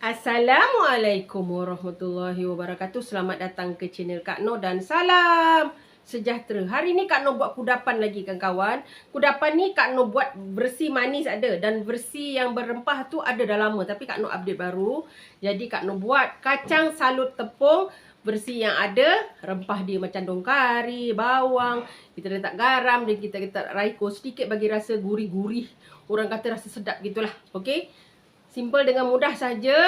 Assalamualaikum warahmatullahi wabarakatuh. Selamat datang ke channel Kak Noh dan salam sejahtera. Hari ni Kak Noh buat kudapan lagi kan kawan. Kudapan ni Kak Noh buat versi manis ada dan versi yang berempah tu ada dah lama tapi Kak Noh update baru. Jadi Kak Noh buat kacang salut tepung versi yang ada rempah dia macam daun kari, bawang, kita letak garam dan kita letak raiko sedikit bagi rasa gurih-gurih. Orang kata rasa sedap gitulah. Okey. Simple dengan mudah saja.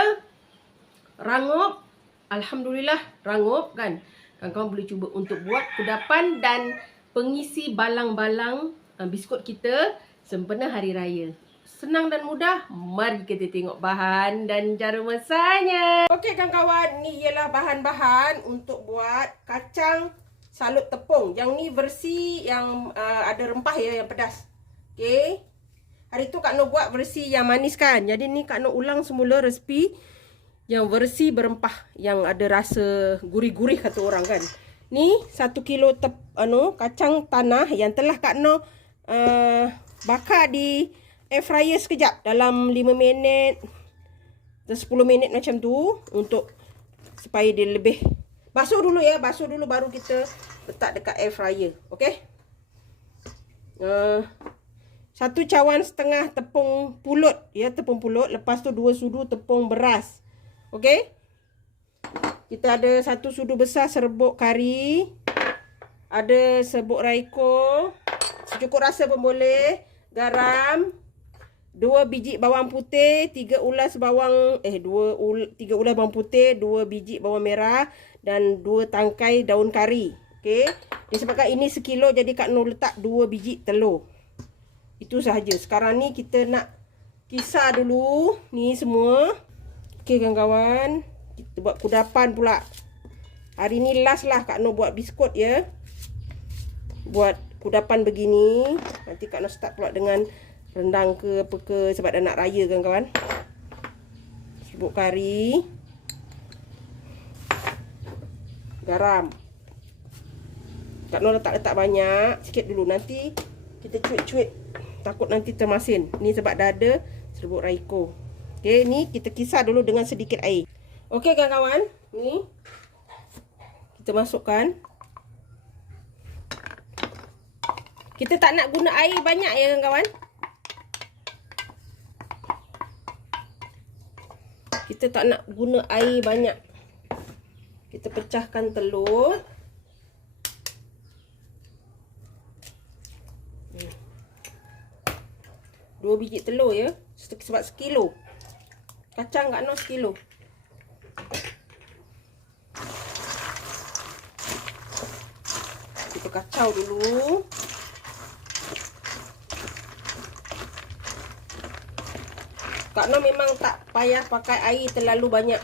Rangup. Alhamdulillah rangup kan. Kawan-kawan boleh cuba untuk buat kudapan dan pengisi balang-balang uh, biskut kita sempena hari raya. Senang dan mudah. Mari kita tengok bahan dan cara masaknya. Okey kawan-kawan, ni ialah bahan-bahan untuk buat kacang salut tepung. Yang ni versi yang uh, ada rempah ya, yang pedas. Okey. Hari tu Kak Noh buat versi yang manis kan. Jadi ni Kak Noh ulang semula resipi yang versi berempah. Yang ada rasa gurih-gurih kata orang kan. Ni satu kilo tep, anu, kacang tanah yang telah Kak Noh uh, bakar di air fryer sekejap. Dalam 5 minit atau 10 minit macam tu. Untuk supaya dia lebih basuh dulu ya. Basuh dulu baru kita letak dekat air fryer. Okay. Uh, satu cawan setengah tepung pulut. Ya tepung pulut. Lepas tu dua sudu tepung beras. Okey? Kita ada satu sudu besar serbuk kari. Ada serbuk raiko. Secukup rasa pun boleh. Garam. Dua biji bawang putih. Tiga ulas bawang eh dua ul, tiga ulas bawang putih. Dua biji bawang merah. Dan dua tangkai daun kari. Okey? Disebabkan ini sekilo jadi Kak Nur letak dua biji telur itu sahaja. Sekarang ni kita nak kisar dulu ni semua. Okey kawan-kawan. Kita buat kudapan pula. Hari ni last lah Kak Noh buat biskut ya. Buat kudapan begini. Nanti Kak Noh start pula dengan rendang ke apa ke sebab dah nak raya kawan-kawan. Sebut kari. Garam. Kak Noh letak-letak banyak. Sikit dulu. Nanti kita cuit-cuit Takut nanti termasin. Ni sebab dah ada serbuk raiko. Okey, ni kita kisar dulu dengan sedikit air. Okey kawan-kawan, ni kita masukkan. Kita tak nak guna air banyak ya kawan-kawan. Kita tak nak guna air banyak. Kita pecahkan telur. Dua biji telur ya. Sebab sekilo. Kacang kat no sekilo. Kita kacau dulu. Kak No memang tak payah pakai air terlalu banyak.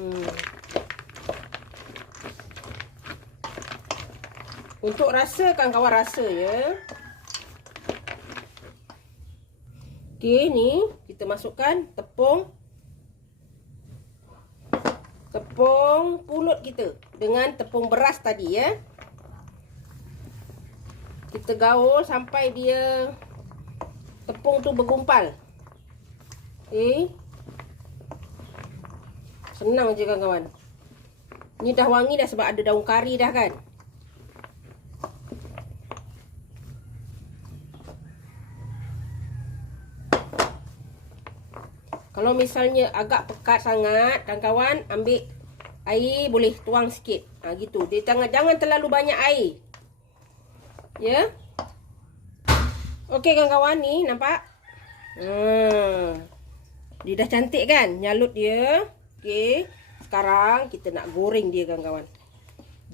Hmm. Untuk rasa kawan-kawan rasa ya. Okey ni kita masukkan tepung tepung pulut kita dengan tepung beras tadi ya. Kita gaul sampai dia tepung tu bergumpal. Okey. Senang je kawan-kawan. Ni dah wangi dah sebab ada daun kari dah kan. Kalau misalnya agak pekat sangat, kawan-kawan ambil air boleh tuang sikit. Ha gitu. Dia jangan jangan terlalu banyak air. Ya. Okey kawan-kawan ni nampak? Hmm. Dia dah cantik kan? Nyalut dia. Okey. Sekarang kita nak goreng dia kawan-kawan.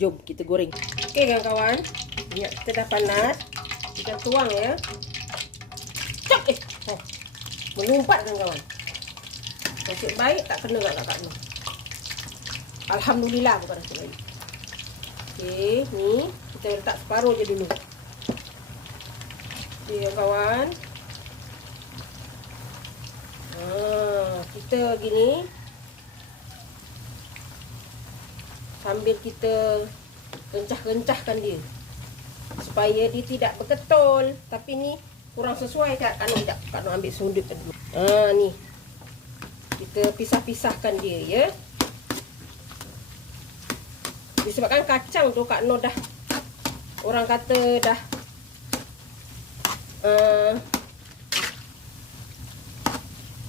Jom kita goreng. Okey kawan-kawan. Minyak kita dah panas. Kita tuang ya. Cok eh. Melumpat kawan-kawan. Nasib baik tak kena kat kakak ni. Alhamdulillah bukan nasib baik. Okey, ni kita letak separuh je dulu. Okey, kawan. Ha, kita gini sambil kita kencah-kencahkan dia. supaya dia tidak berketul. Tapi ni kurang sesuai kat Noh sekejap. Kak Noh ambil sudut dulu. Ha ni. Kita pisah-pisahkan dia ya. Disebabkan kacang tu Kak Noh dah orang kata dah uh,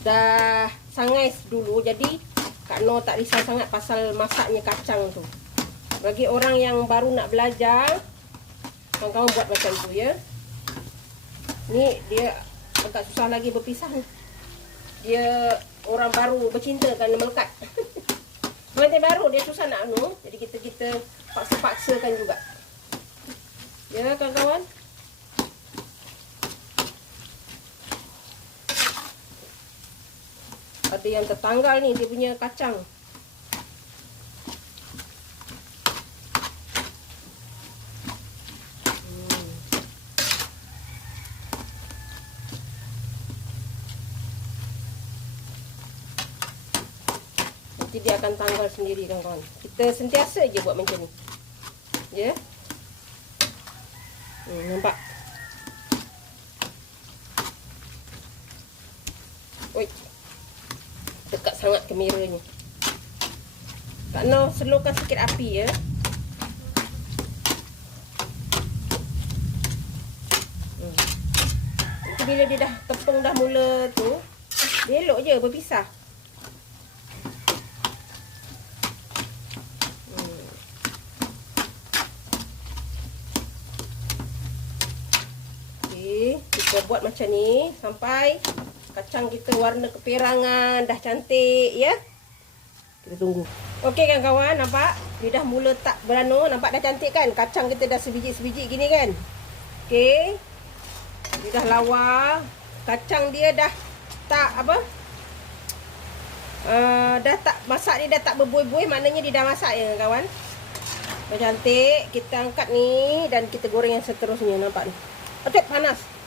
dah sangais dulu jadi Kak Noh tak risau sangat pasal masaknya kacang tu. Bagi orang yang baru nak belajar, kawan-kawan buat macam tu ya. Ni dia agak susah lagi berpisah ni. Dia orang baru bercinta kan melekat. Pengantin baru dia susah nak anu, jadi kita kita paksa-paksakan juga. Ya kawan-kawan. ada yang tertanggal ni dia punya kacang. Hmm. Nanti dia akan tanggal sendiri kan kawan. Kita sentiasa je buat macam ni. Ya. Yeah? Hmm, nampak? Oi dekat sangat kameranya. Tak nak slowkan sikit api ya. Hmm. Nanti bila dia dah tepung dah mula tu, dia je berpisah. Hmm. Okay, kita buat macam ni sampai kacang kita warna keperangan dah cantik ya. Kita tunggu. Okey kan kawan, nampak? Dia dah mula tak berano, nampak dah cantik kan? Kacang kita dah sebiji-sebiji gini kan? Okey. Dia dah lawa. Kacang dia dah tak apa? Uh, dah tak masak dia dah tak berbuih-buih maknanya dia dah masak ya kawan. Dah cantik. Kita angkat ni dan kita goreng yang seterusnya nampak ni. Atuk panas.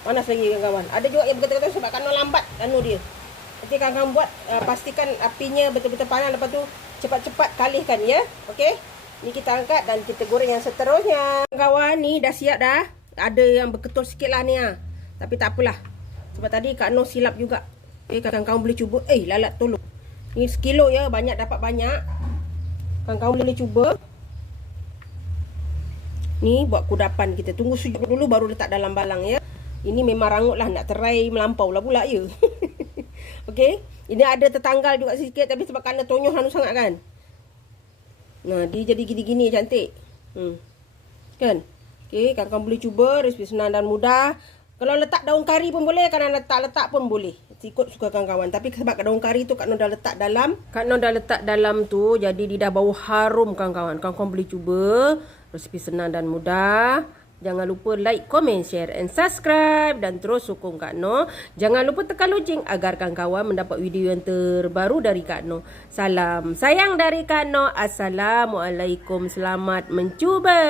Panas lagi kawan-kawan. Ada juga yang berkata-kata sebab kanu lambat kanu dia. Nanti kawan-kawan buat uh, pastikan apinya betul-betul panas lepas tu cepat-cepat kalihkan ya. Okey. Ni kita angkat dan kita goreng yang seterusnya. Kawan ni dah siap dah. Ada yang berketul sikit lah ni ha. Tapi tak apalah. Sebab tadi Kak Noh silap juga. Eh kawan-kawan boleh cuba. Eh lalat tolong. Ni sekilo ya. Banyak dapat banyak. Kawan-kawan boleh cuba. Ni buat kudapan kita. Tunggu sejuk dulu baru letak dalam balang ya. Ini memang rangut lah nak terai melampau lah pula ya. Okey. Ini ada tertanggal juga sikit tapi sebab kena tonyoh anu sangat kan. Nah, dia jadi gini-gini cantik. Hmm. Kan? Okey, kakak boleh cuba resipi senang dan mudah. Kalau letak daun kari pun boleh, kalau letak-letak pun boleh. Ikut suka kawan-kawan. Tapi sebab daun kari tu Kak Noh dah letak dalam. Kak Noh dah letak dalam tu. Jadi dia dah bau harum kawan-kawan. Kawan-kawan boleh cuba. Resipi senang dan mudah. Jangan lupa like, comment, share and subscribe dan terus sokong Kak Noh. Jangan lupa tekan loceng agar kawan-kawan mendapat video yang terbaru dari Kak Noh. Salam sayang dari Kak Noh. Assalamualaikum. Selamat mencuba.